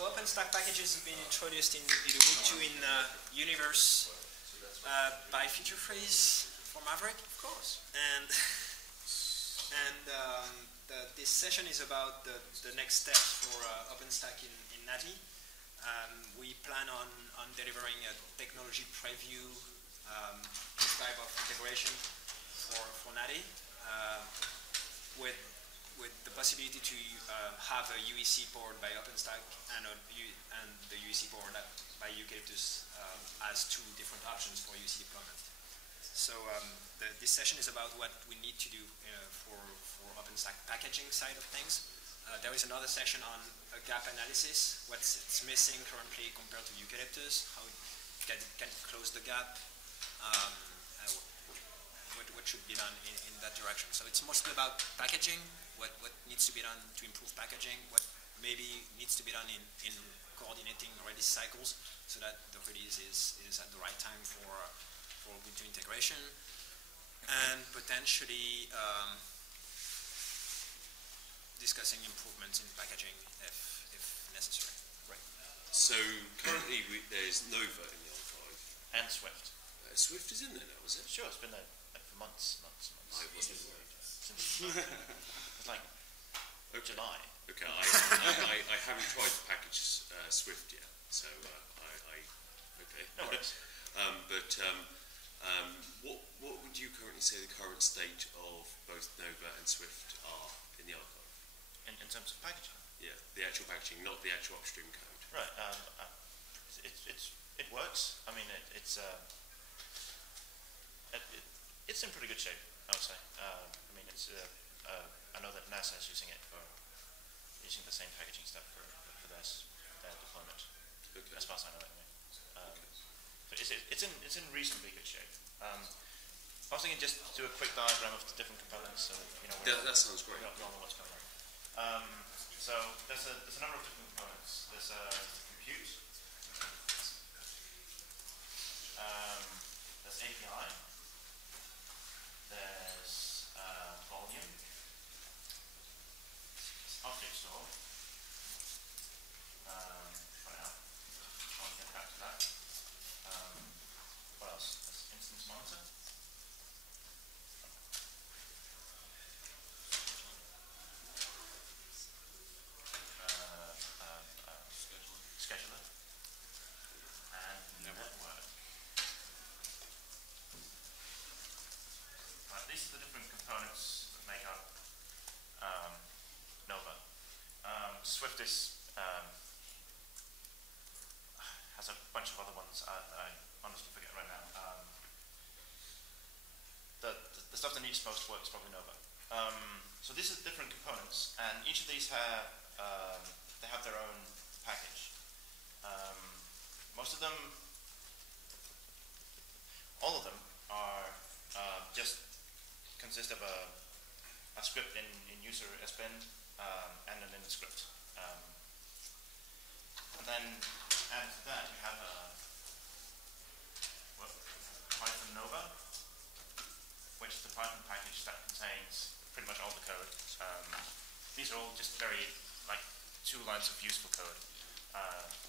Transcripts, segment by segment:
So OpenStack packages have been introduced in Ubuntu in Universe by Feature Freeze for Maverick, of course. And this session is about the next steps for OpenStack in NATI. We plan on delivering a technology preview type of integration for NATI with the possibility to have a UEC port by OpenStack and the UEC port by Eucalyptus as two different options for UEC deployment. So this session is about what we need to do for OpenStack packaging side of things. There is another session on a gap analysis, what's missing currently compared to Eucalyptus, how it can close the gap, what should be done in that direction. So it's mostly about packaging, what needs to be done to improve packaging, what maybe needs to be done in coordinating release cycles so that the release is at the right time for Ubuntu integration, and potentially discussing improvements in packaging if necessary. Right. So currently there's Nova in the archive. And Swift. Swift is in there now, is it? Sure, it's been there for months. I wasn't aware. It's like July. Okay, I haven't tried to package Swift yet, so okay. No worries. What would you currently say the current state of both Nova and Swift are in the archive? In terms of packaging? Yeah, the actual packaging, not the actual upstream code. Right. It works. I mean, it's in pretty good shape, I would say. I mean, I know that NASA is using the same packaging stuff for their deployment. Okay. As far as I know, anyway. But it's in reasonably good shape. I was thinking just do a quick diagram of the different components, so you know. That sounds great. We all know what's going on. So there's a number of different components. There's compute. There's API. There's volume. Object store. For now. I'll get back to that. What else? There's instance monitor. Scheduler. And network. Right, these are the different components that make up Nova. Swift has a bunch of other ones. I honestly forget right now. The stuff that needs most work is probably Nova. So these are different components, and each of these have they have their own package. Most of them, all of them, are just consist of a script in user sbin and an init script. And then added to that, you have Python Nova, which is the Python package that contains pretty much all the code. These are all just very, like, 2 lines of useful code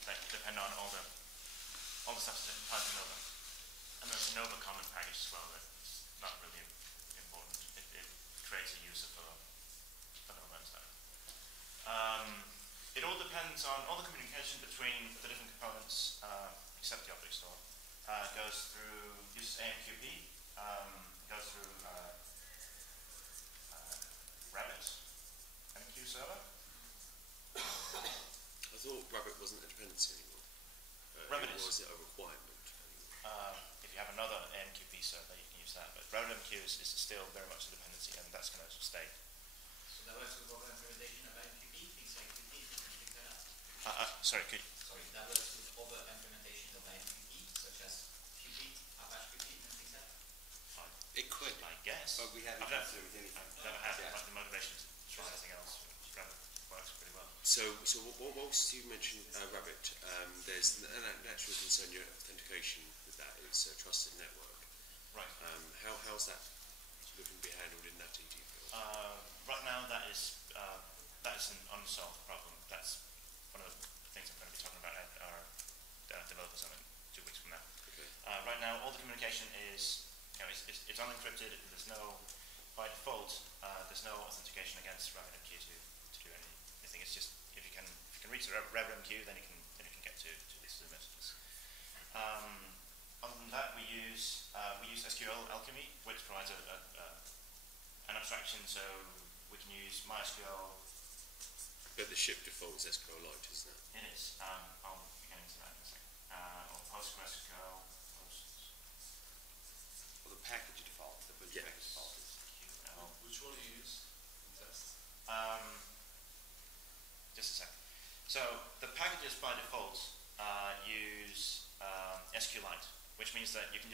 that depend on all the stuff that's in Python Nova. And there's a Nova common package as well that's not really important. It creates a user for Nova and stuff. It all depends on all the communication between the different components, except the object store. Goes through uses AMQP, goes through Rabbit MQ server. I thought Rabbit wasn't a dependency anymore. Rabbit is. Or is it a requirement? If you have another AMQP server, you can use that. But RabbitMQ is still very much a dependency, and that's going to stay. So that works with other implementation of AMQP, things like Qt, and things like that? Sorry, could Sorry, that works with other implementation of AMQP, such as Qt, Apache Qt, and things like that? It could. I guess. But we haven't had to do with anything. I've never had the motivation to try anything else. Rabbit works pretty well. So whilst you mentioned Rabbit, there's a natural concern your authentication with that is a trusted network. Right. How's that looking to be handled in NATI, do you feel? Right now, that is an unsolved problem. That's one of the things I'm going to be talking about at our developer summit 2 weeks from now. Okay. Right now, all the communication is, it's unencrypted. There's no, by default, there's no authentication against RabbitMQ to do anything. It's just if you can reach the RabbitMQ, then you can get to these messages. Other than that, we use SQL Alchemy, which provides an abstraction, so we can use MySQL. But the ship default is SQLite, isn't it? It is. I'll be getting to that in a second. Or PostgreSQL. Well, the package default, the Ubuntu package default is QL. Which one do you use in test? Just a second. So the packages by default use SQLite, which means that you can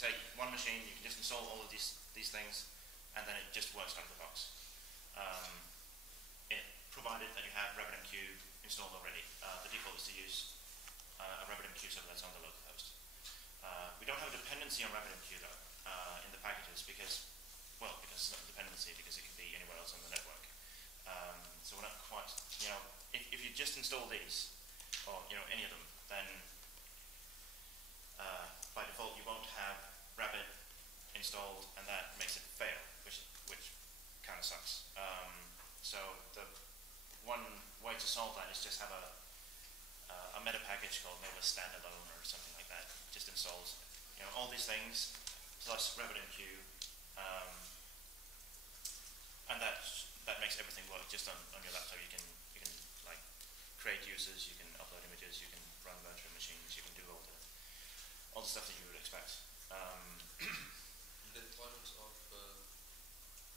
take one machine, you can just install all of these things, and then it just works out of the box. Provided that you have RabbitMQ installed already. The default is to use a RabbitMQ server that's on the local host. We don't have a dependency on RabbitMQ though in the packages because it's not a dependency because it can be anywhere else on the network. So we're not quite, if you just install these, or any of them, then by default you won't have Rabbit installed, and that makes it fail, which kind of sucks. So the one way to solve that is just have a meta package called Nova Standalone or something like that. Just installs all these things plus RabbitMQ, and that makes everything work just on your laptop. You can like create users, you can upload images, you can run virtual machines, you can do all the stuff that you would expect. The deployment of the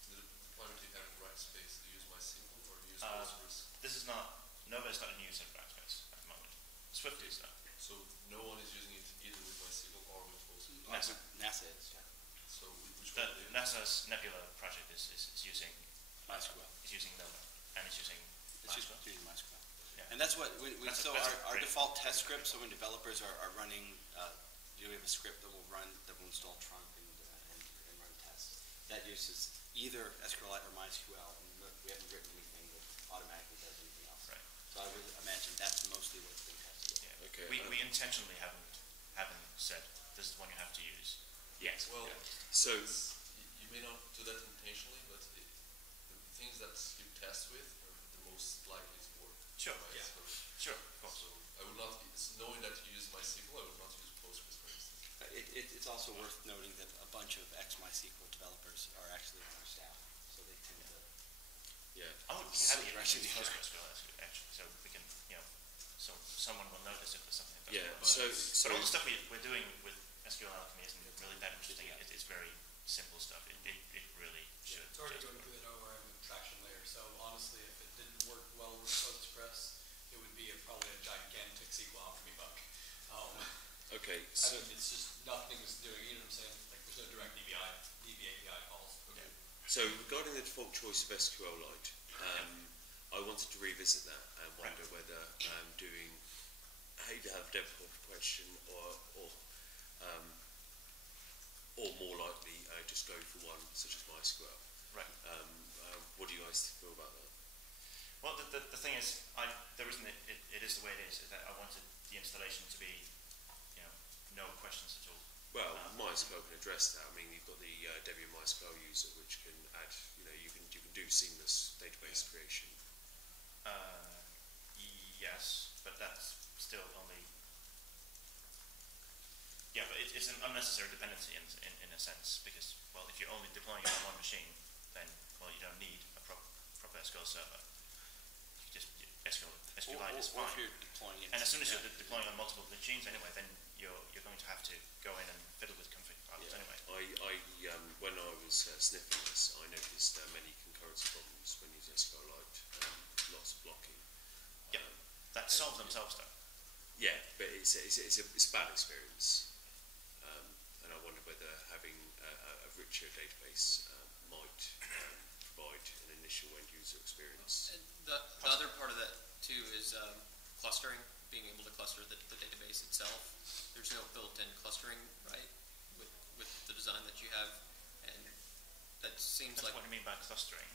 deployment you have in Rackspace, do you use MySQL or do you use Postgres? This is not, Nova is not in use in Rackspace at the moment. Swift is though. So no one is using it either with MySQL or with Postgres? NASA is, yeah. So which one do you use? NASA's Nebula project is using MySQL. Is using Nova, and it's using MySQL. Using MySQL. Yeah. And that's what our great. default test script. So when developers are running, we have a script that will install trunk and run tests. That uses either SQLite or MySQL, and we haven't written anything that automatically does anything else. Right. So I would imagine that's mostly what's been tested. Yeah. Okay. We intentionally haven't said this is the one you have to use. Yes. Well, So you may not do that intentionally, but the things that you test with are the most likely to work. Sure. Right? Yeah. So, Sure. Of course. I would not, knowing that you use MySQL, I would not use Postgres, for instance. It's also worth noting that a bunch of ex-MySQL developers are actually on our staff, so they tend to. yeah. I would be happy if Actually, you use PostgreSQL actually, so we can, so someone will notice if there's something that doesn't Yeah. work. So But all the stuff we're doing with SQL Alchemy isn't really that interesting. It's very simple stuff. It really should. It's already just going work. through that ORM abstraction layer, so honestly, if it didn't work well with Postgres, it would be probably a gigantic SQL Alchemy bug. okay. I So mean, it's just nothing is doing, you know what I'm saying? Like, there's no direct DB API calls. Yeah. So regarding the default choice of SQLite, I wanted to revisit that and wonder whether doing either have depth of question or more likely just go for one such as MySQL. Right. What do you guys feel about that? Well, the thing is, there isn't. It is the way it is. That I wanted the installation to be, no questions at all. Well, MySQL can address that. I mean, you've got the Debian MySQL user, which can add, you can do seamless database creation. Yes, but that's still only. Yeah, but it's an unnecessary dependency in a sense because, well, if you're only deploying it on one machine, then you don't need a proper SQL server. SQLite is fine. Or if you're deploying it. And as soon as you're deploying on multiple machines anyway, then you're going to have to go in and fiddle with config files anyway. When I was sniffing this, I noticed many concurrency problems when using SQLite, lots of blocking. Yeah, that solves themselves though. Yeah, but it's a bad experience, and I wonder whether having a richer database might provide an initial end user experience. And the other part of that too is clustering, being able to cluster the database itself. There's no built-in clustering, right, with the design that you have, and that seems That's like what you mean by clustering.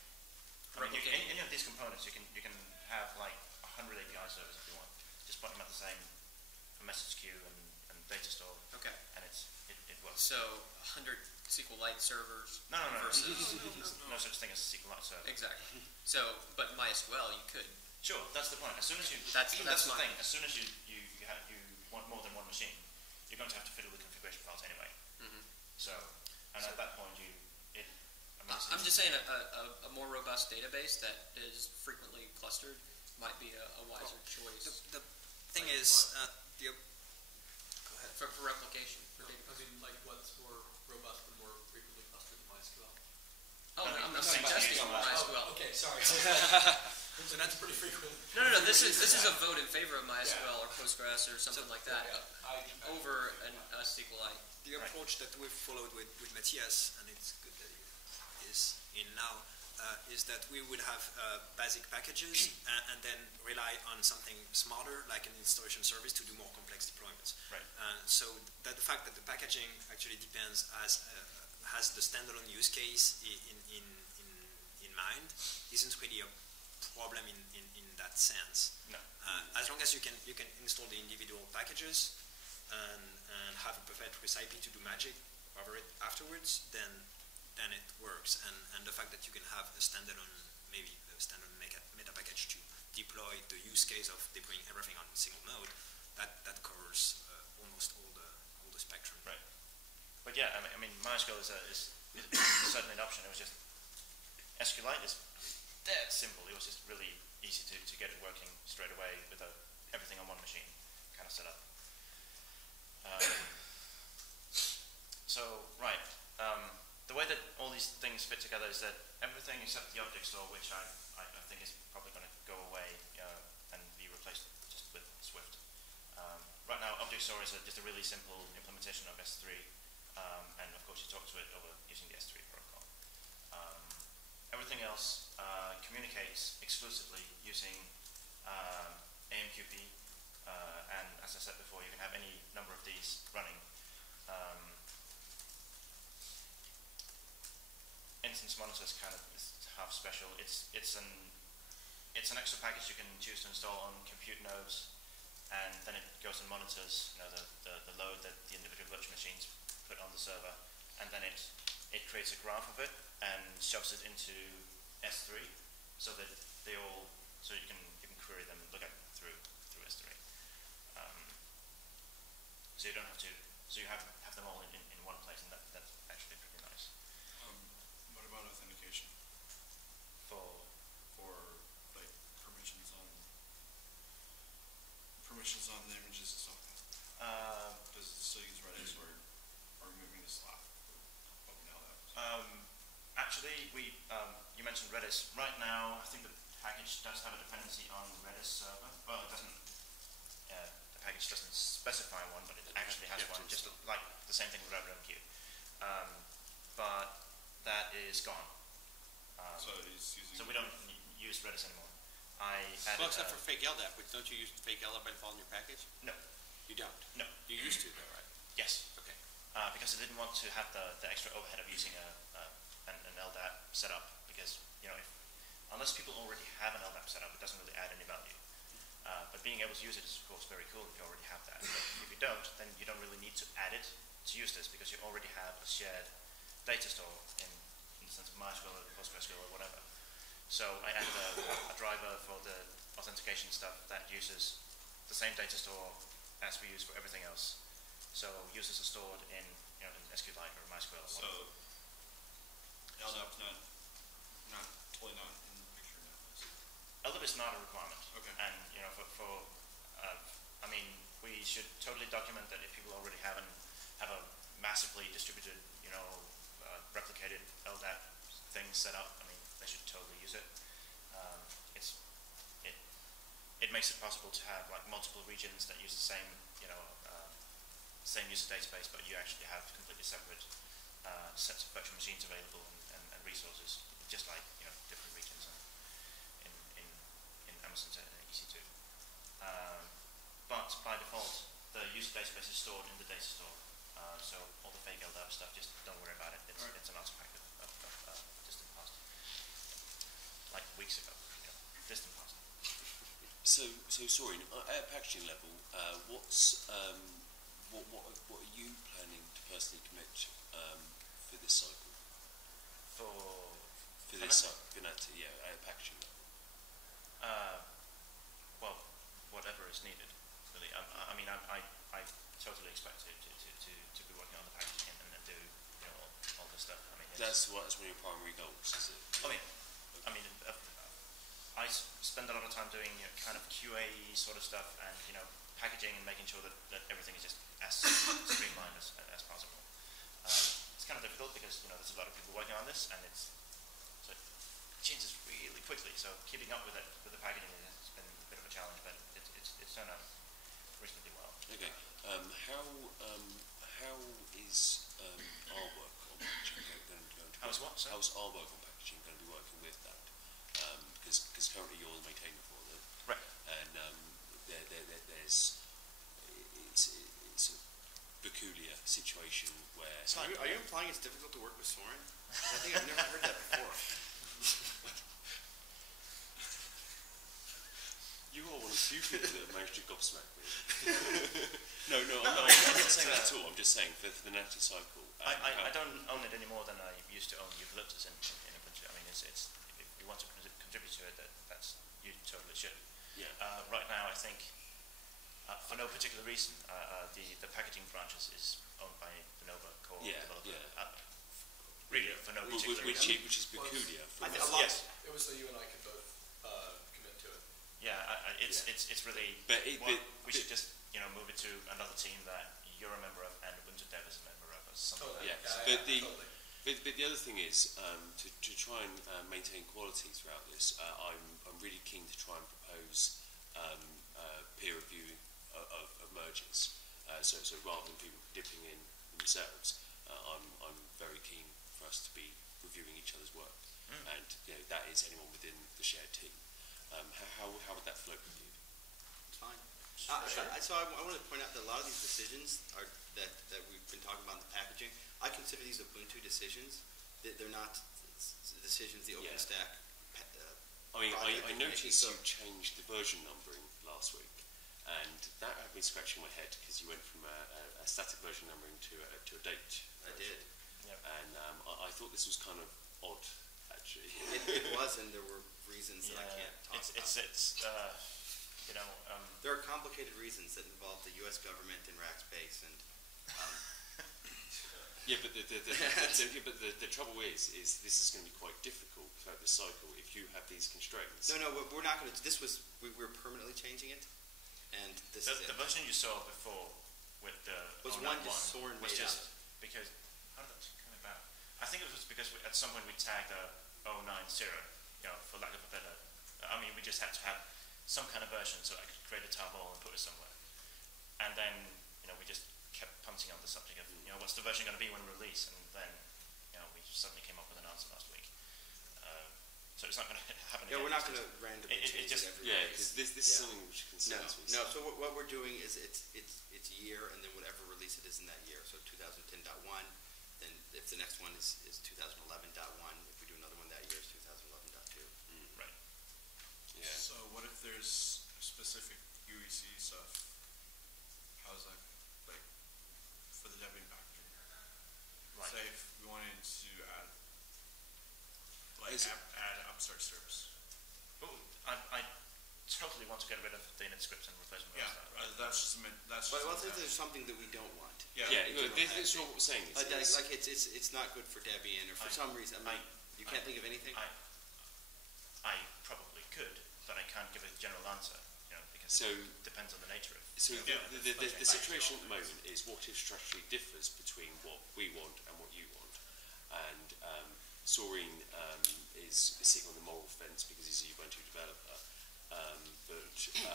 I mean, any of these components, you can have like 100 API servers if you want. just point them at the same message queue and data store, Okay. and it works. So 100 SQLite servers No. versus No such thing as a SQLite server. exactly. So, but MySQL you could. Sure, that's the point. As soon as you That's the mine. thing. As soon as you want more than one machine, you're going to have to fiddle with configuration files anyway. Mhm. So, and at that point, I'm just saying a more robust database that is frequently clustered might be a wiser choice The thing is, go ahead. for replication. For No, database. I mean, like, what's more robust and more frequently clustered than MySQL? Oh, I'm not saying suggesting use MySQL. Okay, sorry. So that's pretty frequent. No. This is a vote in favor of MySQL or Postgres or something like that over a SQLite. The approach that we've followed with Matthias, and it's good that he is in now, is that we would have basic packages and then rely on something smarter, like an installation service, to do more complex deployments. Right. So that the fact that the packaging actually depends has the standalone use case in mind isn't really a problem in that sense. No. As long as you can install the individual packages and have a perfect recipe to do magic over it afterwards, then it works. And the fact that you can have a standalone meta package to deploy the use case of deploying everything on a single node, that covers almost all the spectrum. Right. But yeah, I mean MySQL is certainly an option. It was just SQLite is dead simple. It was just really easy to get it working straight away with everything on one machine kind of setup. The way that all these things fit together is that everything except the object store, which I think is probably going to go away and be replaced just with Swift. Right now, object store is just a really simple implementation of S3, and of course you talk to it over using the S3 protocol. Everything else communicates exclusively using AMQP, and as I said before, you can have any number of these running. Instance monitors kind of is half special. It's an extra package you can choose to install on compute nodes, and then it goes and monitors the load that the individual virtual machines put on the server, and then it creates a graph of it and shoves it into S3 so that you can query them and look at them through S3. So you don't have to. So you have them all in one place, and that's actually pretty nice. What about authentication? For like permissions on the images and stuff like that? Does it still use Redis or are we moving to Slack? Actually, you mentioned Redis. Right now, I think the package does have a dependency on the Redis server. Well, it doesn't. The package doesn't specify one, but it actually has one, just like the same thing with RabbitMQ. But that is gone. So we don't use Redis anymore. Well, except for fake LDAP, which don't you use fake LDAP by default in your package? No. You don't? No. You used to though, right? Yes. Okay. Because I didn't want to have the extra overhead of using an LDAP setup, because unless people already have an LDAP setup, it doesn't really add any value. But being able to use it is of course very cool if you already have that. But if you don't, then you don't really need to add it to use this, because you already have a shared data store in the sense of MySQL or PostgreSQL or whatever. So I added a driver for the authentication stuff that uses the same data store as we use for everything else. So users are stored in SQLite or MySQL. Or so LDAP's not totally not in the picture now. LDAP is not a requirement. Okay. And I mean, we should totally document that if people already have a massively distributed, replicated LDAP thing set up, I mean, they should totally use it. It makes it possible to have like multiple regions that use the same, same user database, but you actually have completely separate sets of virtual machines available and resources, just like different regions in Amazon's EC2. But by default, the user database is stored in the data store. So all the fake LDAP stuff, just don't worry about it. It's an artifact of distant past, like weeks ago, distant past. So sorry, at a packaging level, what are you planning to personally commit for this cycle? For this cycle, Natty, yeah, at a packaging level. Well, whatever is needed, really. I mean, I totally expect to be working on the packaging and do all this stuff. I mean, That's one of your primary goals, is it? Oh yeah. I mean, I spend a lot of time doing kind of QA sort of stuff and packaging and making sure that everything is just as streamlined as possible. It's kind of difficult because there's a lot of people working on this and it changes really quickly. So keeping up with the packaging has been a bit of a challenge, but it's turned out reasonably well. Okay. How is our work on packaging going to be? How's what? Sorry? How's our work on packaging going to be working with that? Because currently you're the maintainer for them, right? And there's it's a peculiar situation where. Are you implying it's difficult to work with Soren? I think I've never heard that before. You are one of the few people that have managed to gobsmack me. No, I'm not saying that at all. I'm just saying for the Natty cycle. I don't own it any more than I used to own Eucalyptus in Ubuntu. I mean, it's if you want to contribute to it, that's you totally should. Yeah. Right now, I think for no particular reason, the packaging branch is owned by the Nova core developer. Yeah. Really, for no particular reason. Which is peculiar. Yes. It was so you and I could both commit to it. Yeah, it's really. We should just move it to another team that you're a member of and Ubuntu Dev is a member of, or something. Totally. Like that. Totally. But the other thing is to try and maintain quality throughout this. I'm really keen to try and propose peer review of merges. So rather than people dipping in themselves, I'm very keen for us to be reviewing each other's work, and that is anyone within the shared team. How would that float with you? It's fine. So I wanted to point out that a lot of these decisions that we've been talking about in the packaging, I consider these Ubuntu decisions. They're not decisions the OpenStack. I noticed you changed the version numbering last week, and that had me scratching my head because you went from a static version numbering to a date. I did. Yep. And I thought this was kind of odd, actually. It was, and there were reasons that I can't talk about. There are complicated reasons that involve the U.S. government and Rackspace and. Yeah, but the trouble is this is going to be quite difficult throughout the cycle if you have these constraints. No, we're not going to. We're permanently changing it, and this is the version you saw before with the was one just Soren was made just because how did that come about? I think it was because at some point we tagged a 090, for lack of a better. I mean, we just had to have some kind of version so I could create a tarball and put it somewhere, and then we just kept punting on the subject of what's the version going to be when we release, and then we suddenly came up with an answer last week. So it's not going to happen again. Yeah, we're not going to randomly change it every day. Because this is something which concerns me. No, so what we're doing is it's year and then whatever release it is in that year. So 2010.1, then if the next one is 2011.1, if we do another one that year, it's 2011.2. Right. Yeah. So what if there's specific UEC stuff? How's that, like, for the Debian packaging? Right. Say if we wanted to add, add upstart strips. Oh, I totally want to get rid of the init scripts and replace them with that. Right? That's just But let's say there's something that we don't want. This is what we're saying. Like it's not good for Debian or for some reason. You can't think of anything? I probably could, but I can't give a general answer, because it depends on the nature of it. So the situation at the moment is what if strategy differs between what we want and what you want. And Soren is sitting on the moral fence because he's a Ubuntu developer, but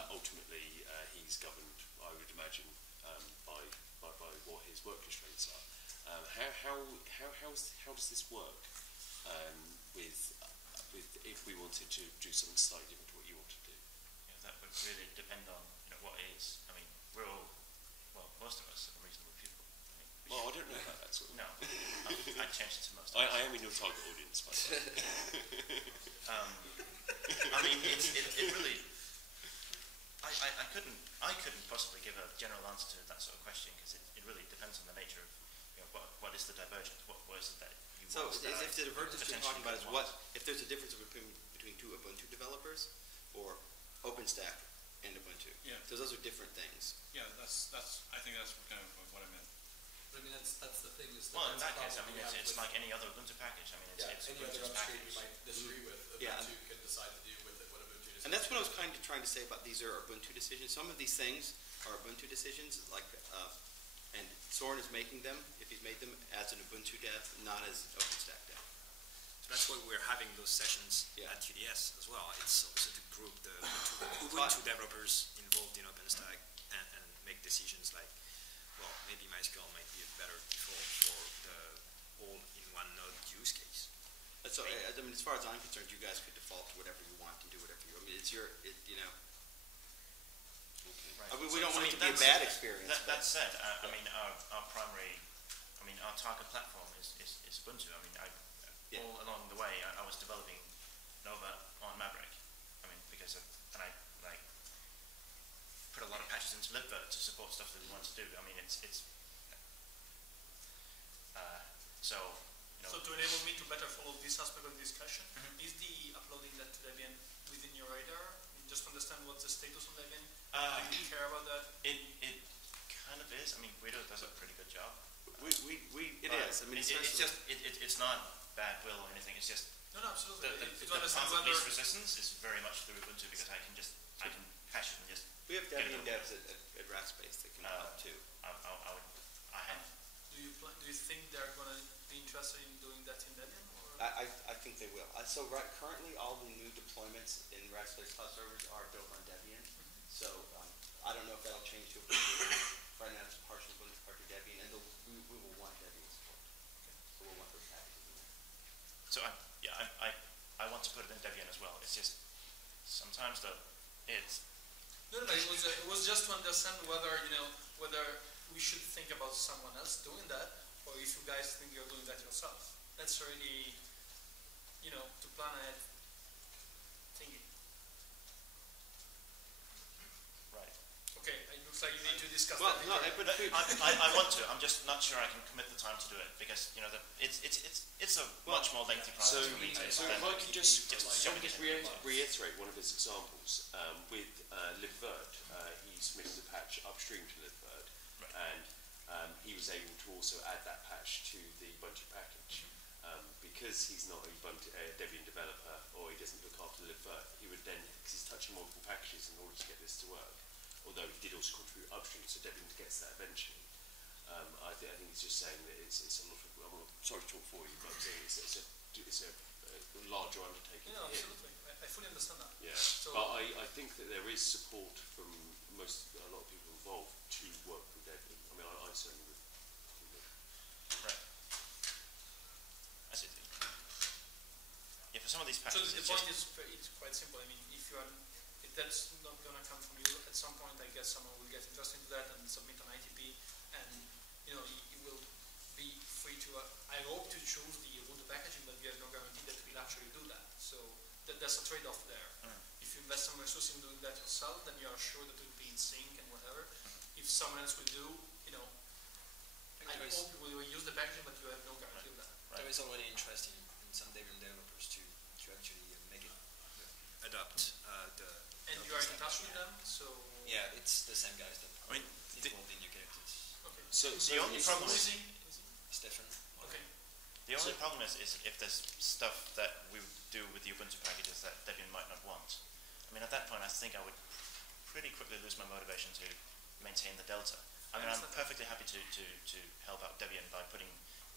ultimately he's governed, I would imagine, by what his work constraints are. How does this work with if we wanted to do something slightly different to what you want to do? That would really depend on what it is. I mean, we're all, most of us are reasonable people. I don't know about that sort of. No, I changed it to most of us. I am in your target audience, by the way. I mean, it really, I couldn't possibly give a general answer to that sort of question because it really depends on the nature of what is the divergence, what is it that you So want. if the divergence you're talking about is potentially if there's a difference between two Ubuntu developers or OpenStack and Ubuntu. Yeah. So those are different things. Yeah, I think that's kind of what I meant. But I mean, that's the thing is that. Well, in that's that the case, I problem mean, we have it's with- like any other Ubuntu package. I mean, it's any other Ubuntu's upstream package. you might disagree with. Yeah. Ubuntu can decide to do with it what Ubuntu decides. And that's what I was to do. kind of trying to say about these are Ubuntu decisions. Some of these things are Ubuntu decisions, like, and Soren is making them, if he's made them, as an Ubuntu dev, not as an OpenStack dev. So that's why we're having those sessions Yeah. at UDS as well. It's also to group the Ubuntu developers involved in OpenStack and make decisions like, well, maybe MySQL might be a better default for the all-in-one node use case. And so, I mean, as far as I'm concerned, you guys could default to whatever you want and do whatever you, I mean, it's your, you know. Right. I mean, we don't So, want it to I be mean, a bad experience. That said, I mean, our primary, our target platform is Ubuntu. I mean, Yeah. all along the way, I was developing Nova on Maverick. I mean, because I like put a lot of patches into libvirt to support stuff that we want to do. I mean, so, So to enable me to better follow this aspect of the discussion, is the uploading that to Debian within your radar? I mean, just to understand what's the status of Debian? Do you care about that? It kind of is. I mean, Guido does a pretty good job. It is, I mean, It's not bad will or anything. It's just No, absolutely. the To understand path of whether... least resistance is very much through Ubuntu because I can patch it and just. We have Debian devs at Rackspace that can help too. I have. Do you think they're going to be interested in doing that in Debian? Or? I think they will. So currently, all the new deployments in Rackspace Cloud servers are built on Debian. So I don't know if that'll change to Ubuntu. Right now, it's partially Ubuntu, partially Debian, and we will want Debian support. So we'll want those packages in there. So I want to put it in Debian as well. It's just sometimes it's. No, it was just to understand whether we should think about someone else doing that, or if you guys think you're doing that yourself. That's really, to plan ahead thinking. Right. Okay, it looks like you need to discuss Well, that. no, later. but I want to. I'm just not sure I can commit the time to do it because it's a much more lengthy process for me to. So if I could just jump in. reiterate one of his examples with libvirt, he submitted a patch upstream to libvirt, Right. and he was able to also add that patch to the Ubuntu package. Because he's not a Debian developer or he doesn't look after libvirt, he would then, because he's touching multiple packages in order to get this to work, although he did also contribute upstream, so Debian gets that eventually. I think he's just saying that it's a lot of, I'm sorry to talk for you, but I'm saying it's a larger undertaking No, for him. absolutely. I fully understand that. Yeah, So- but I think that there is support from a lot of people involved to work with Debian. I mean, I certainly would. Right. I see. Yeah, for some of these So patches, the it's point just, is quite simple. I mean, if that's not going to come from you, at some point, I guess someone will get interested in that and submit an ITP, and you will be free to. I hope to choose the Ubuntu packaging, but we have no guarantee that we'll actually do that. So there's a trade-off there. If you invest some resources in doing that yourself, then you are sure that it will be in sync and whatever. If someone else will do, I hope we will use the packaging, but you have no guarantee of that. Right. There is already interest in some Debian developers to actually make it. Adopt the... And you are in touch with them, so... Yeah, it's the same guys that I mean, are involved in Eucalyptus. Okay. So the only problem is Stefan. Okay. the only problem is if there's stuff that we would do with the Ubuntu packages that Debian might not want. I mean, at that point, I think I would pretty quickly lose my motivation to maintain the delta. I mean, I'm perfectly happy to help out Debian by putting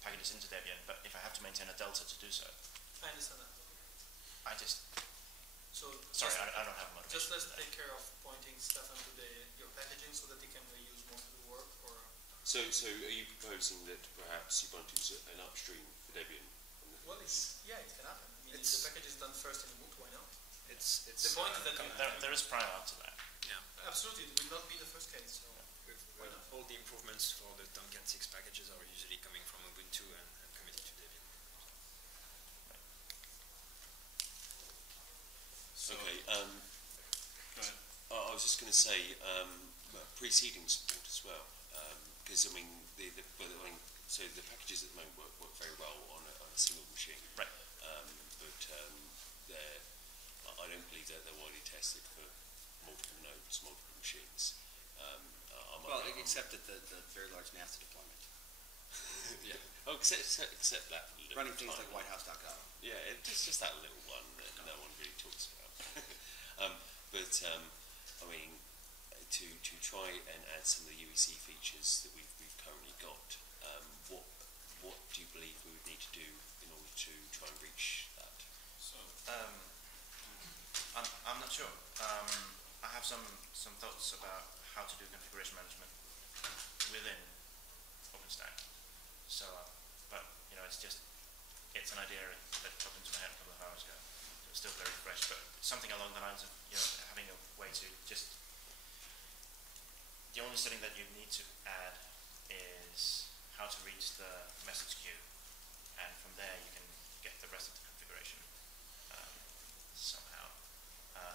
packages into Debian, but if I have to maintain a delta to do so, I understand that. I just, So sorry, just, I don't have motivation. just let's take care of pointing Stefan to your packaging so that he can use most of the work, or... So are you proposing that perhaps Ubuntu's an upstream for Debian? Well, it can happen. I mean, if It's- the package is done first in Ubuntu, why not? It's The point is that There is prior art to that. absolutely, it will not be the first case. So. all the improvements for the Tomcat 6 packages are usually coming from Ubuntu and committed to Debian. So, Okay. go ahead. I was just going to say preceding support as well, because I mean so the packages at the moment work very well on a single machine, Right. but I don't believe that they're widely tested for multiple nodes, multiple machines. Well, except at the very large NASA deployment. Yeah. Oh, except that little Running things tiny like WhiteHouse.gov. Yeah, it's just that little one that no one really talks about. I mean, to try and add some of the UEC features that we've currently got, what do you believe we would need to do in order to try and reach that? So, I'm not sure. I have some thoughts about how to do configuration management within OpenStack. So, but you know, it's an idea that popped into my head a couple of hours ago. So it's still very fresh, but something along the lines of having a way to just. The only setting that you need to add is how to reach the message queue, and from there you can get the rest of the configuration somehow.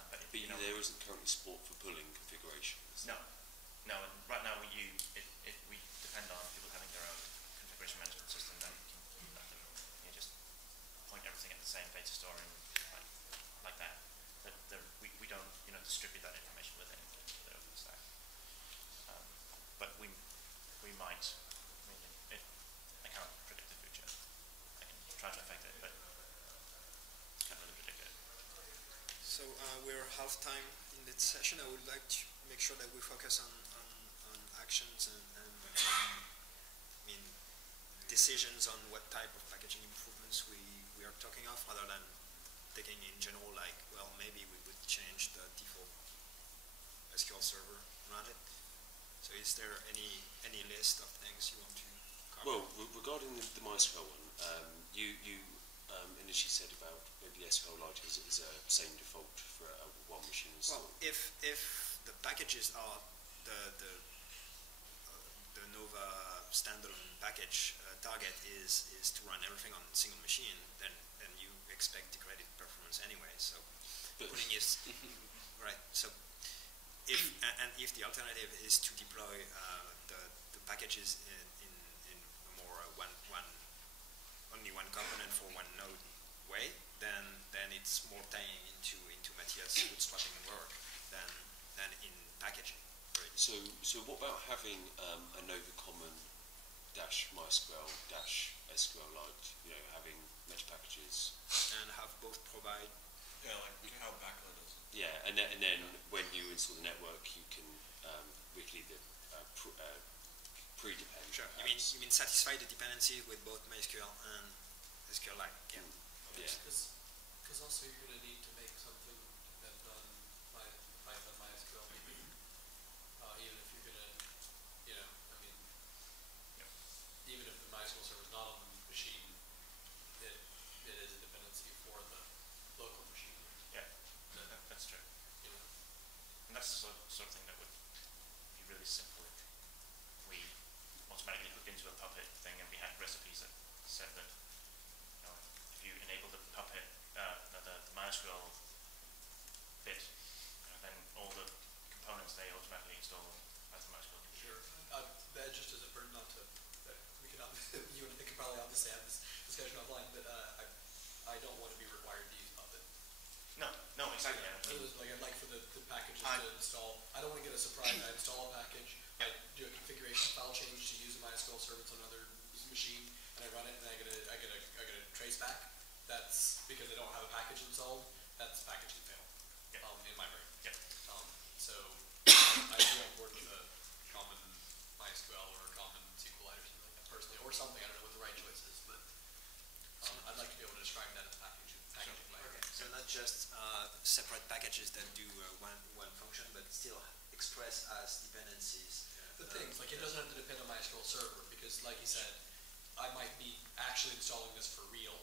But there isn't currently support for pulling configurations. No, and right now we depend on people having their own configuration management system that can let them just point everything at the same data store and like that. We don't distribute that information within the OpenStack. But we might. I mean, I cannot predict the future. I can try to affect it, but can't really predict it. So we're half time in this session. I would like to make sure that we focus on actions and I mean decisions on what type of packaging improvements we are talking of, rather than taking in general like, well, maybe we would change the default SQL server around it. So is there any list of things you want to cover? Well, regarding the MySQL one, you initially said about maybe SQLite is a same default for one machine install. Well, if the packages are the Nova standalone package target is to run everything on a single machine, then you expect degraded performance anyway. So putting is right. So if the alternative is to deploy the packages in more only one component for one node way, then it's more tying into Matthias' bootstrapping work than in packaging. Really. So what about having a Nova common -MySQL SQLite? Having meta packages and have both provide. yeah, like how Backlit does it. Yeah, and then when you install the network, you can weekly pre-depend. Sure. You mean satisfy the dependency with both MySQL and SQLite? Yeah. Yeah. Because also you're going to need to make something depend on Python MySQL. Even if you're going to, even if the MySQL server is not on the machine, it is a dependency for the local machine. Yeah, that's true. And that's the sort of thing that would be really simple if we automatically hooked into a Puppet thing and we had recipes that said that if you enable the Puppet, the MySQL bit, then all the components they automatically install as the MySQL. Sure. That just as a burden, not to, we could you and I could probably obviously have this discussion offline, but I don't want to be required to use Puppet. No, exactly. I'd like for the packages to install. I don't want to get a surprise. I install a package, I do a configuration file change to use a MySQL service on another machine, and I run it, and I get a trace back. That's because I don't have a package installed. That's packaging fail. In my brain. Yeah. So I'd be on board with a common MySQL or a common SQLite or something like that personally, or something. I don't know what the right choice is, but I'd like to be able to describe that as packaging layer. Okay. So not just separate packages that do one function, but still express as dependencies. The things, like it doesn't have to depend on MySQL server, because like you said, I might be actually installing this for real,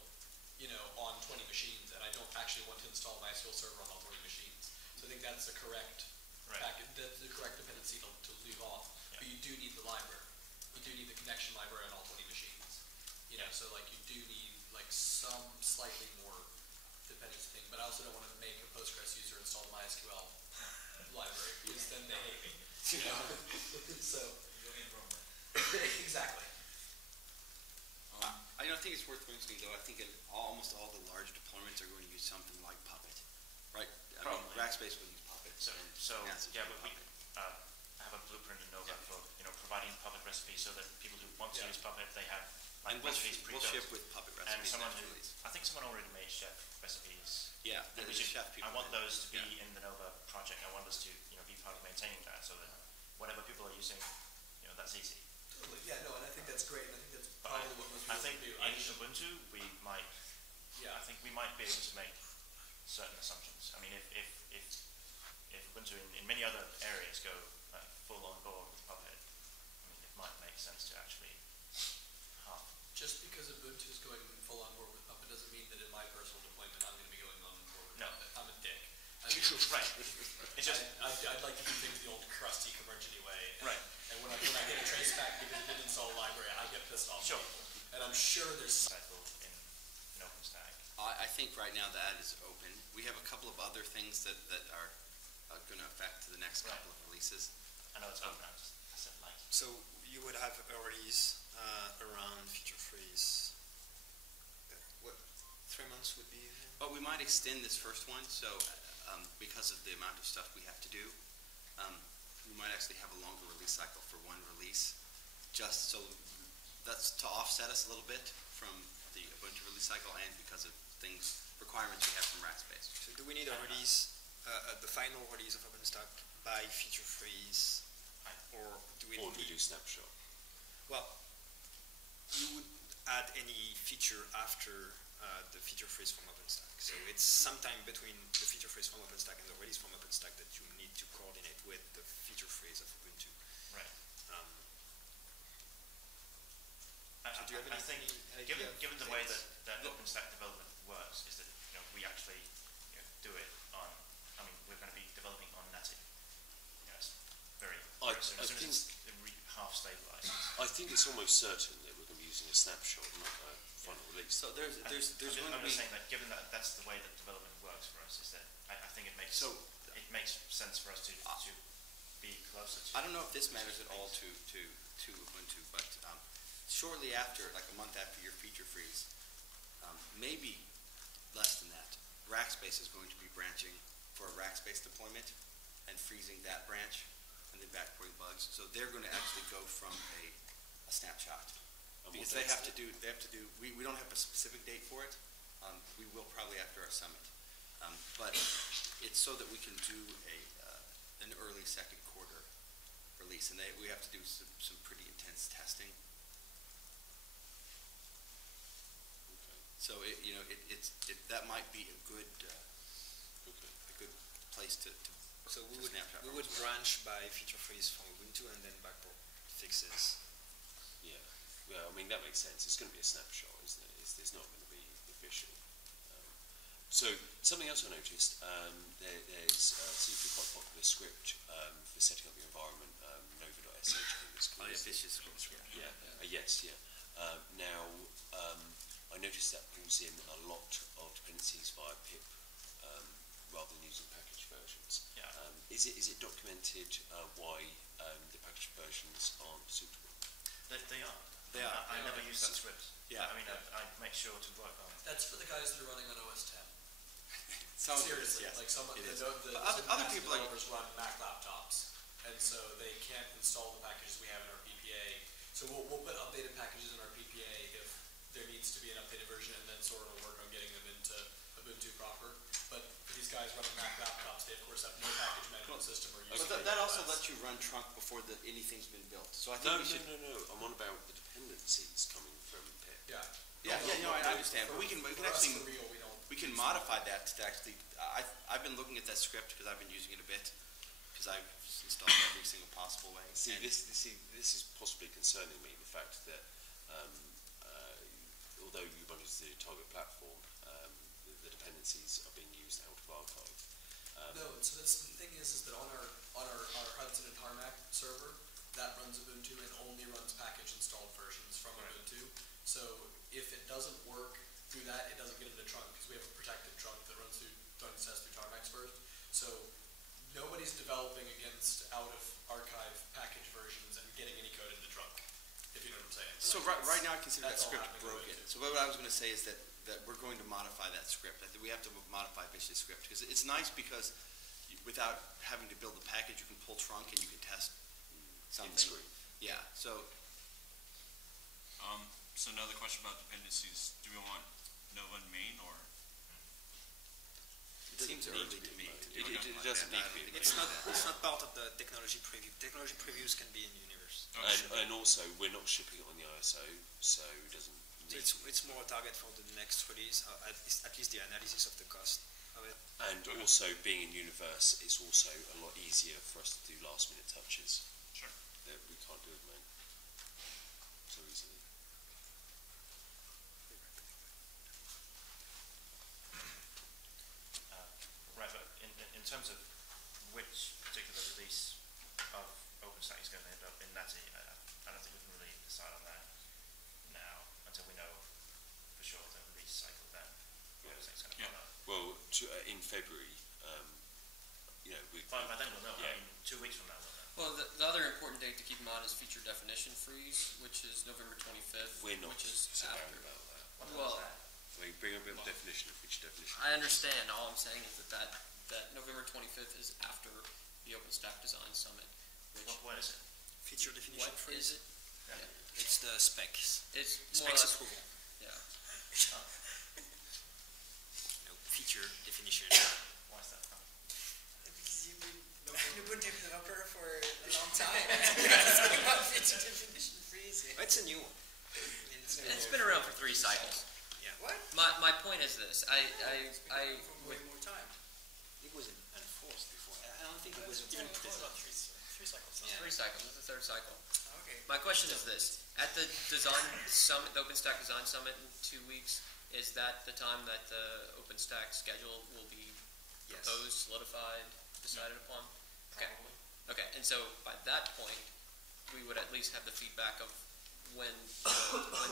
on 20 machines, and I don't actually want to install MySQL server on all 20 machines. So I think that's the correct package, that's the correct dependency to leave off. Yeah. But you do need the library. You do need the connection library on all 20 machines. So like you do need like some slightly more dependency thing, but I also don't want to make a Postgres user install MySQL library, because then they hate me. You know? So, You're in Rome. exactly. I don't think it's worth mentioning, though. I think almost all the large deployments are going to use something like Puppet, right? I mean, Probably. Rackspace will use Puppet. So Message yeah, will but we Puppet. have a blueprint in Nova for providing Puppet recipes so that people who want to use Puppet, they have And we'll recipes ship pre-built. with Puppet And recipes someone next who, release. I think someone already made chef recipes. Yeah, And the we should- chef people. I want did. those to be Yeah. in the Nova project. I want us to be part of maintaining that so that whatever people are using, that's easy. Totally. Yeah, no, and I think that's great, and I think that's But probably what most I people think do. in Ubuntu we might. Yeah. I think we might be able to make certain assumptions. I mean, if Ubuntu in many other areas go full on board with Puppet, I mean, it might make sense to actually half. Just because Ubuntu is going full on board with Puppet doesn't mean that in my personal deployment I'm going to be going on board with No. Puppet. I'm a dick. Right. It's just I'd like to do things the old crusty curmudgeon way. Right. And when I get a trace back because it didn't install a library, I get pissed off. Sure. And I'm sure there's cycle in OpenStack. I think right now that is open. We have a couple of other things that are going to affect the next couple of releases. I know it's open. I said like. So you would have release around feature freeze. What 3 months would be? But we might extend this first one, so because of the amount of stuff we have to do, we might actually have a longer release cycle for one release, just so that's to offset us a little bit from the Ubuntu release cycle and because of requirements we have from Rackspace. So do we need a release, the final release of OpenStack by feature freeze, or do we Or do we need? do snapshot? Well, you would add any feature after the feature freeze from OpenStack. So it's sometime between the feature freeze from OpenStack and the release from OpenStack that you need to coordinate with the feature freeze of Ubuntu. Right. So do you have I think idea given the of way things? that OpenStack development works is that we actually do it on. I mean, we're going to be developing on NATI. It's very soon. As soon as it's half stabilized. I think it's almost certain that we're going to be using a snapshot, not a final release. So there's I'm going just to be. saying that given that that's the way that development works for us, is that I think it makes sense for us to be closer to. I don't know if this matters at all to Ubuntu, but shortly after, like a month after your feature freeze, maybe less than that, Rackspace is going to be branching for a Rackspace deployment and freezing that branch and then backporting bugs. So they're going to actually go from a snapshot. Because they have to do, we don't have a specific date for it. We will probably after our summit. But it's so that we can do an early second quarter release. And we have to do some pretty intense testing. So that might be a good place to So we snapshot. would branch by feature freeze from Ubuntu and then backport fixes. Yeah. Well, I mean, that makes sense. It's going to be a snapshot, isn't it? It's not going to be official. So something else I noticed, there's seems to be quite a popular script for setting up your environment, nova.sh, I think it's called. Oh, yeah, vicious script. Yeah. Yes, yeah. Now, I noticed that pulls in a lot of dependencies via pip rather than using package versions. Yeah. Is it documented why the package versions aren't suitable? They are. They are. I never use that script. Yeah. I mean, I make sure to work on. That's for the guys that are running on OS 10. Seriously, Like some it is. the Other people like developers run Mac laptops, and so they can't install the packages we have in our PPA. So we'll put updated packages in our PPA if there needs to be an updated version, and then sort of work on getting them into Ubuntu proper. But for these guys running Mac laptops, they of course have no package management system or using. But that also lets you run trunk before anything's been built. So I think No. I'm on about the dependencies coming from pip. Yeah. I understand. But we can actually for real, we don't. we can modify that to actually. I've been looking at that script because I've been using it a bit because I've installed it every single possible way. See, this is possibly concerning me. The fact that although Ubuntu is the target platform, the dependencies are being used out of archive. No, so the thing is that on our Hudson and Tarmac server, that runs Ubuntu and only runs package installed versions from Ubuntu. So if it doesn't work through that, it doesn't get into trunk because we have a protected trunk that runs tests through Tarmac first. So nobody's developing against out-of-archive package versions and getting any code in the trunk, if you know what I'm saying. So Like, right now I consider that that's all script happening broken. already. So what I was going to say is that we're going to modify that script. That we have to modify basically the script because it's nice because without having to build the package, you can pull trunk and you can test something. In-screen. Yeah. So So another question about dependencies. Do we want Nova and main or? it seems early to me. It doesn't need to be. It's not part of the technology preview. Technology previews can be in universe. And also, we're not shipping it on the ISO, so it doesn't So need it's more a target for the next release, at least the analysis of the cost of it. And also, being in Universe, it's also a lot easier for us to do last-minute touches. Sure. That we can't do it, man, so easily. Right, but in terms of which particular release of OpenStack is going to end up in Natty, I don't think we can really decide on that now until we know for sure the release cycle then. OpenStack's going to Yeah. come up. Well, in February, By then we'll know. Yeah. I mean, 2 weeks from now we'll know. Well, the other important date to keep in mind is feature definition freeze, which is November 25th, we're not which is so after. worried about that. What the Well, hell is that? I mean, bring up a definition of which definition. I understand. All I'm saying is that November 25th is after the OpenStack Design Summit. Which, What is it? Feature definition what freeze. is it? Yeah. It's the specs. It's more or Specs less, approval. yeah. No, feature definition. Why is that? Because you've been an Ubuntu developer for a long time. Asking about feature definition freeze. Oh, it's a new one. I mean, It's been around for 3 cycles. What? My point is this. I For way more time. It was enforced before. I don't think it was even What present. about three cycles? Yeah. 3 cycles. This is the 3rd cycle. Okay. My question is this: at the design summit, the OpenStack Design Summit in 2 weeks, is that the time that the OpenStack schedule will be Yes. proposed, solidified, decided upon? Okay. Probably. Okay. And so by that point, we would at least have the feedback of when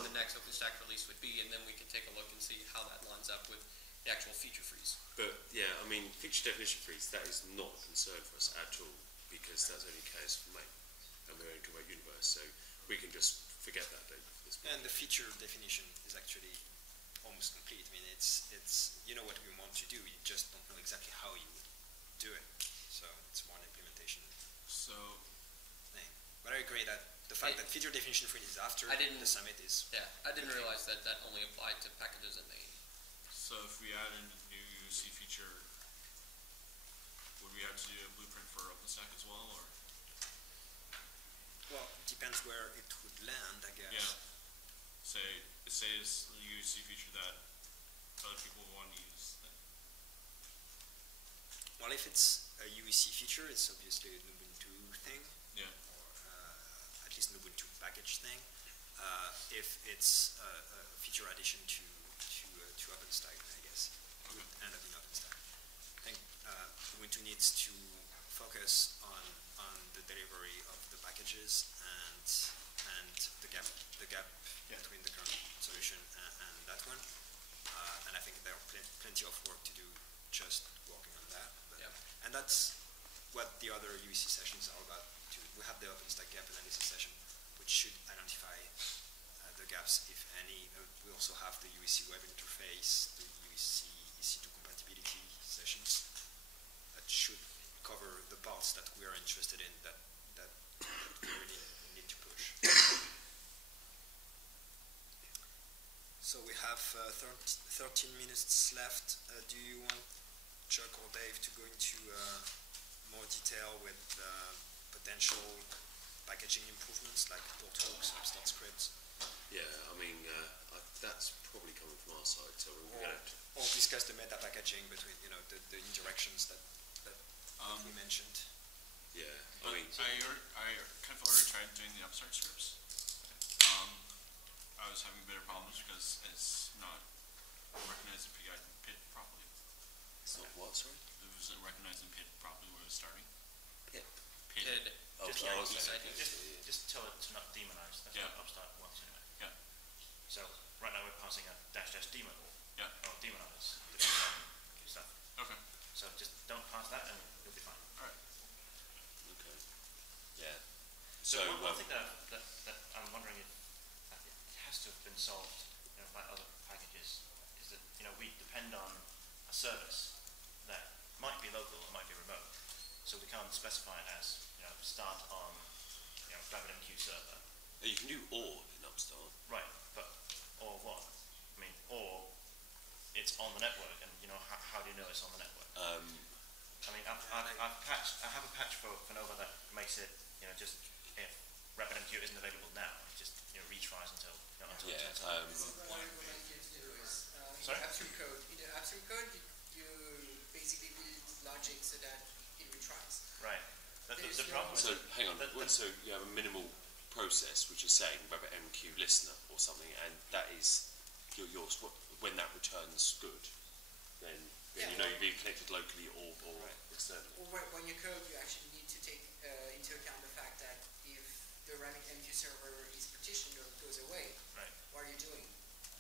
the next OpenStack release would be, and then we can take a look and see how that lines up with the actual feature freeze. But yeah, I mean, feature definition freeze, that is not a concern for us at all, because that's only case for May, and we're only talking about Universe, so we can just forget that date for this point. And the feature definition is actually almost complete. I mean, it's you know what we want to do. You just don't know exactly how you would do it. So it's more an implementation So thing. But I agree that the fact that feature definition freeze is after I didn't- the summit is Yeah, I didn't realize that only applied to packages in main. So if we add in a new UC feature, would we have to do a blueprint for OpenStack as well, or? well, it depends where it would land, I guess. Yeah. Say it's a UC feature that other people want to use. Then. Well, if it's a UEC feature, it's obviously an Ubuntu thing, Yeah. or at least an Ubuntu package thing. If it's a feature addition to OpenStack, I guess it would end up in OpenStack. I think Ubuntu needs to focus on the delivery of the packages and the gap between the current solution and that one. And I think there are plenty of work to do just working on that. But, Yeah. and that's what the other UEC sessions are about too. We have the OpenStack gap analysis session, which should identify the gaps, if any. We also have the UEC web interface, the UEC EC2 compatibility sessions that should cover the parts that we are interested in that we really need to push. So we have 13 minutes left. Do you want Chuck or Dave to go into more detail with potential packaging improvements like port hooks, upstart scripts? Yeah, I mean, that's probably coming from our side, so we're going to Or discuss the meta packaging between the interactions that we mentioned. yeah, I mean, I kind of already tried doing the upstart scripts. I was having better problems because it's not recognizing PID properly. it's not what, sorry? It wasn't recognizing PID properly where it was starting. Pip. PID. Did Oh, Just, oh, okay. okay. just tell it to not demonize. That's Yeah. what Upstart wants anyway. Yeah. So right now we're passing a dash demon Yeah. or demonize depending on stuff. Okay. So just don't pass that and you'll be fine. All right. So one thing that I'm wondering if that it has to have been solved, by other packages is that we depend on a service that might be local or might be remote. So we can't specify it as start on RabbitMQ server. You can do or in Upstart. Right, but or what? I mean, or it's on the network, and how do you know it's on the network? I mean, I have a patch for Nova that makes it just if RabbitMQ isn't available now, it just retries until Yeah. This is what I recommend you to do is Sorry? in Absolute Code. In the Absolute Code, you basically build logic so that it retries. Right. There's The problem is So hang on. So you have a minimal process which is saying RabbitMQ listener or something, and that is your when that returns good, then Yeah, you're being connected locally or externally. Or when you code, you actually need to take into account the fact that if the RabbitMQ server is partitioned or goes away, Right. what are you doing?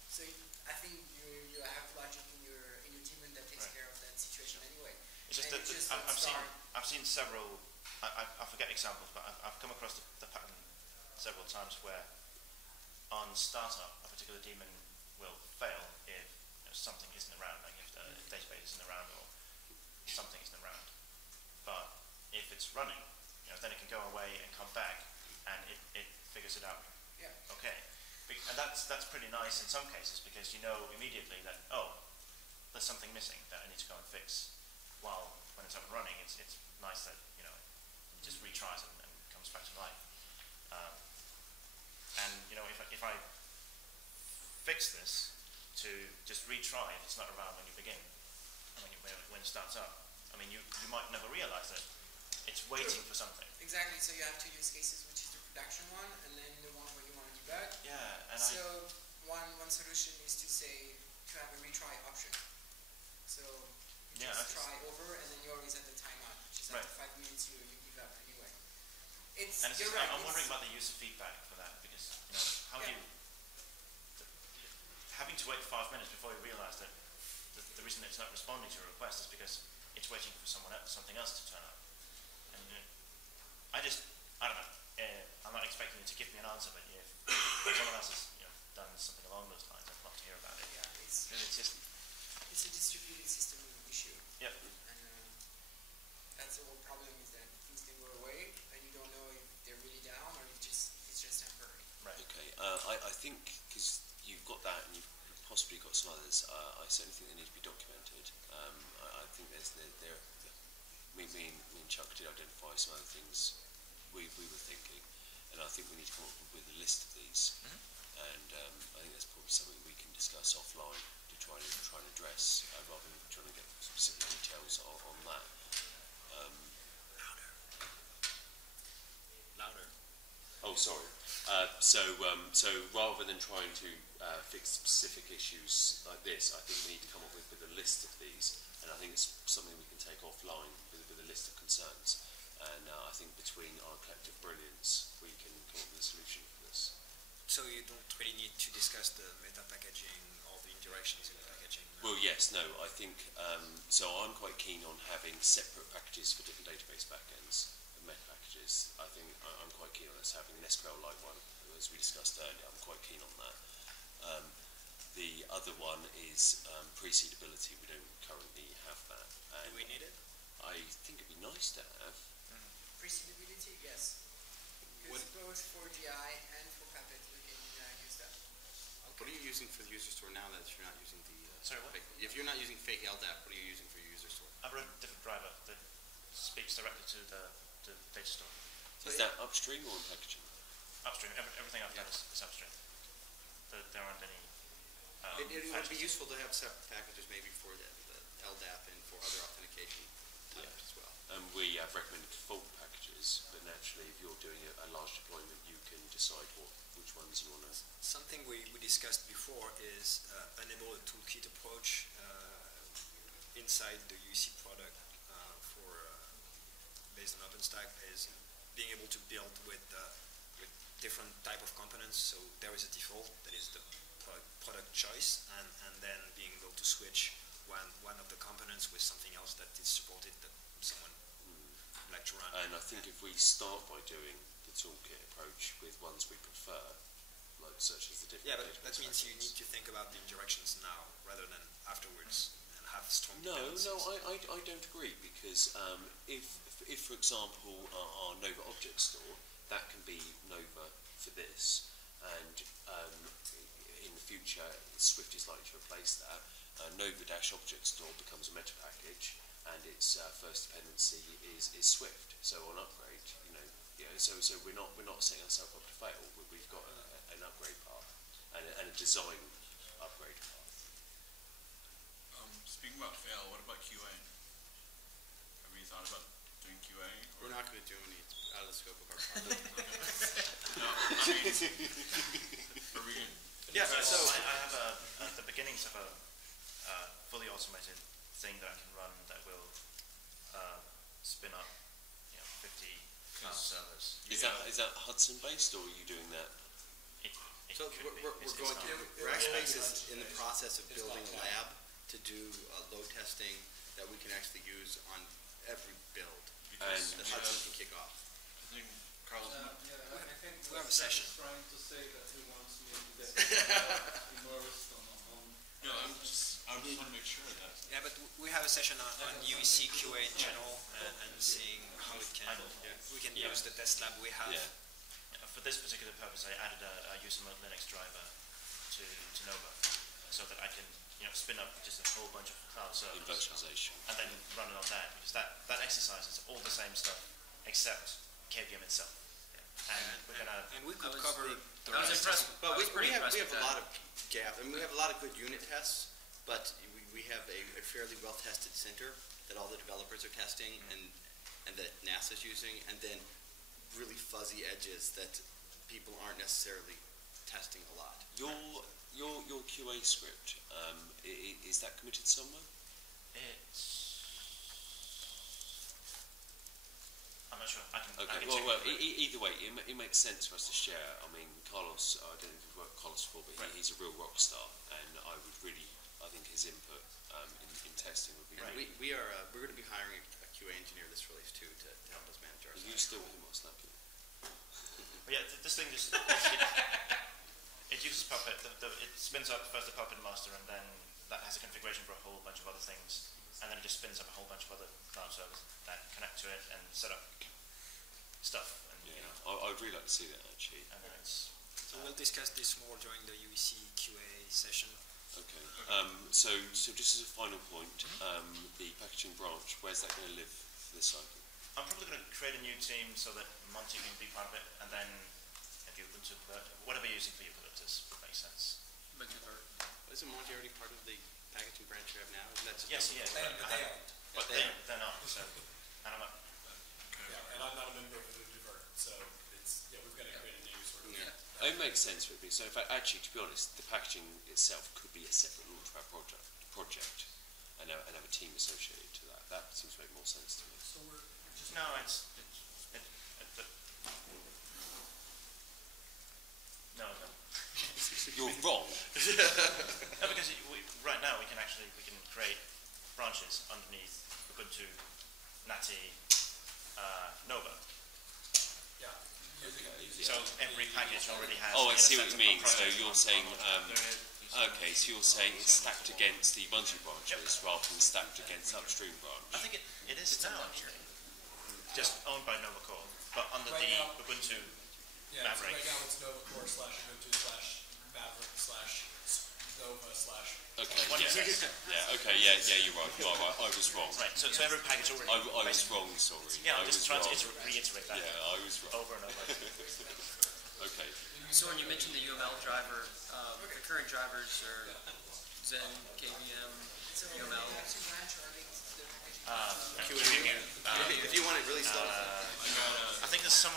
So I think you have logic in your daemon that takes Right. care of that situation anyway. It's just And that you just I've seen several. I forget examples, but I've come across the pattern several times where on startup a particular daemon will fail if something isn't around, like if the database isn't around or something isn't around. But if it's running, then it can go away and come back, and it figures it out. Yeah. Okay. And that's pretty nice in some cases because you know immediately that there's something missing that I need to go and fix. While when it's up and running, it's nice that it just retries and comes back to life. And if I fix this to just retry if it's not around when you begin, when it starts up, I mean you might never realize that it's waiting for something. Exactly. So you have two use cases, which is the production one and then the one where you want to debug. Yeah. And So one solution is to have a retry option. So you just try over and then you're always at the timeout, which is Right. after 5 minutes you give up anyway. I'm wondering about the user feedback for that because how do you having to wait 5 minutes before you realise that the reason it's not responding to a request is because it's waiting for something else to turn up. And I don't know. I'm not expecting you to give me an answer, but if someone else has done something along those lines, I'd love to hear about it. Yeah, It's just it's a distributed system issue. yeah. And that's the whole problem is that things can go away and you don't know if they're really down or if it's just temporary. Right. Okay. I think because you've got that and you've possibly got some others, I certainly think they need to be documented. I think me and Chuck did identify some other things we were thinking, and I think we need to come up with a list of these. And I think that's probably something we can discuss offline to try and address, rather than trying to get specific details on that. Louder. Oh, sorry. So rather than trying to fix specific issues like this, I think we need to come up with a list of these, and I think it's something we can take offline with a list of concerns. And I think between our collective brilliance, we can come up with a solution for this. So you don't really need to discuss the meta packaging or the interactions in the packaging? Well, yes, no, I think, so I'm quite keen on having separate packages for different database backends and meta packages. I think I'm quite keen on us having an SQL-like one, as we discussed earlier. I'm quite keen on that. The other one is precedability. We don't currently have that. Do we need it? I think it'd be nice to have. Precedability, yes. Because both for GI and for Puppet you can use that. What are you using for the user store now that you're not using the... Sorry, what? If you're not using fake LDAP, what are you using for your user store? I've written a different driver that speaks directly to the data store. Is that upstream or in packaging? Upstream. Everything I've done is upstream. There aren't any. It would be useful to have separate packages maybe for the LDAP and for other authentication as well. We have recommended default packages, but naturally, if you're doing a large deployment, you can decide which ones you want to. Something we discussed before is enable a toolkit approach inside the UC product based on OpenStack is being able to build with different type of components. So there is a default that is the product choice, and then being able to switch one of the components with something else that is supported that someone would like to run. And I think if we start by doing the the toolkit approach with ones we prefer, like such as the different. Yeah, but that means you need to think about the indirections now rather than afterwards and have strong dependencies. No, I don't agree, because if for example our Nova object store, that can be Nova for this, and in the future Swift is likely to replace that. Nova-object store becomes a meta package, and its first dependency is Swift. So on upgrade, so we're not setting ourselves up to fail. We've got an upgrade path and a design upgrade path. Speaking about fail, what about QA? Have you thought about doing QA? We're not going to do any. It's out of the scope of our project. No, I mean, are we? Yeah. So I have the beginnings of a fully automated thing that I can run that will spin up 50 cloud servers. Is that Hudson based, or are you doing that? So Rackspace is in the process of building a lab to do load testing that we can actually use on every build, and that Hudson can kick off. I think Carl's. I think we have a session. Trying to say that he wants me to get immersed on. No, I just want to make sure that. Yeah, but we have a session on UEC QA in general and seeing how it can. We can use the test lab we have. Yeah. For this particular purpose, I added a user mode Linux driver to Nova, so that I can spin up just a whole bunch of cloud servers In virtualization. and then run it on that, because that exercises all the same stuff except KVM itself. And we're gonna. And we could cover. I was impressed. But we have with a lot of gaps. I mean, we have a lot of good unit tests, but we have a fairly well-tested center that all the developers are testing and that NASA's using, and then really fuzzy edges that people aren't necessarily testing a lot. Your QA script, is that committed somewhere? I'm not sure. I can Okay. check Either way, it makes sense for us to share. I mean, Carlos, I don't know if you've worked with Carlos before, but he's a real rock star, and I think his input in testing would be great. We're going to be hiring a QA engineer this release too to help us manage our. Are you still with him or snapping? Yeah, this thing just it uses Puppet. It spins up first the Puppet master, and then that has a configuration for a whole bunch of other things, and then it just spins up a whole bunch of other cloud servers that connect to it and set up stuff. And, I'd really like to see that actually. And then it's. So we'll discuss this more during the UEC QA session. Okay. So just as a final point, the packaging branch, where's that going to live for this cycle? I'm probably going to create a new team so that Monty can be part of it, and then do Ubuntu, whatever you're using for your filters makes sense. Isn't Monty already part of the packaging branch you have now? Yes, he is. But they're not. So, and I'm not. Yeah, and I'm not a member of the Divert, so we've got to create a new sort of. Yeah. It makes sense with me. So, in fact, actually, to be honest, the packaging itself could be a separate Launchpad project, and have a team associated to that. That seems to make more sense to me. So we're just No, no. You're wrong. No, because right now we can create branches underneath Ubuntu, NATI, Nova. Yeah. So every package already has. Oh, I see what you mean. So you're saying, okay, so you're saying it's stacked against the Ubuntu branches rather than stacked against upstream branch. I think it is now actually. Just owned by Nova Core, but under the Ubuntu Maverick. Right now it's Nova Core /Ubuntu /Maverick /Nova / Okay, yeah, you're right. I was wrong. Right, so every package already. I was wrong, sorry. Yeah, I'm just trying to reiterate that. Yeah, I was wrong. Over and over. Okay. Soren, you mentioned the UML driver. The current drivers are Zen, KVM, UML. If you want it really slow. I think there's a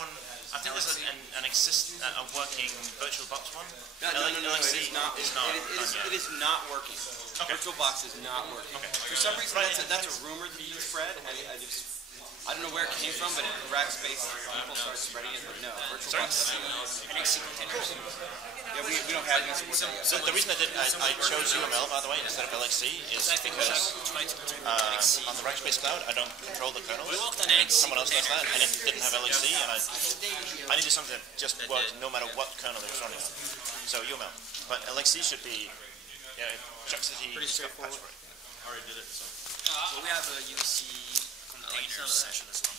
working VirtualBox one. No, LXC it is not working. Okay. VirtualBox is not working. Okay. For some reason, that's a rumor that you spread. I don't know where it came from, but in Rackspace, people started spreading it. But no, VirtualBox doesn't. NXC containers. Yeah, we don't have any support. So the reason I chose UML, by the way, instead of LXC is because on the Rackspace Cloud I don't control the kernel, and someone else does that, and it didn't have LXC, and build. I needed something that just worked no matter what kernel it was running on. So UML. But LXC should be, Juxity. Pretty straightforward. I already did it, so. Well, we have a UC container session as well.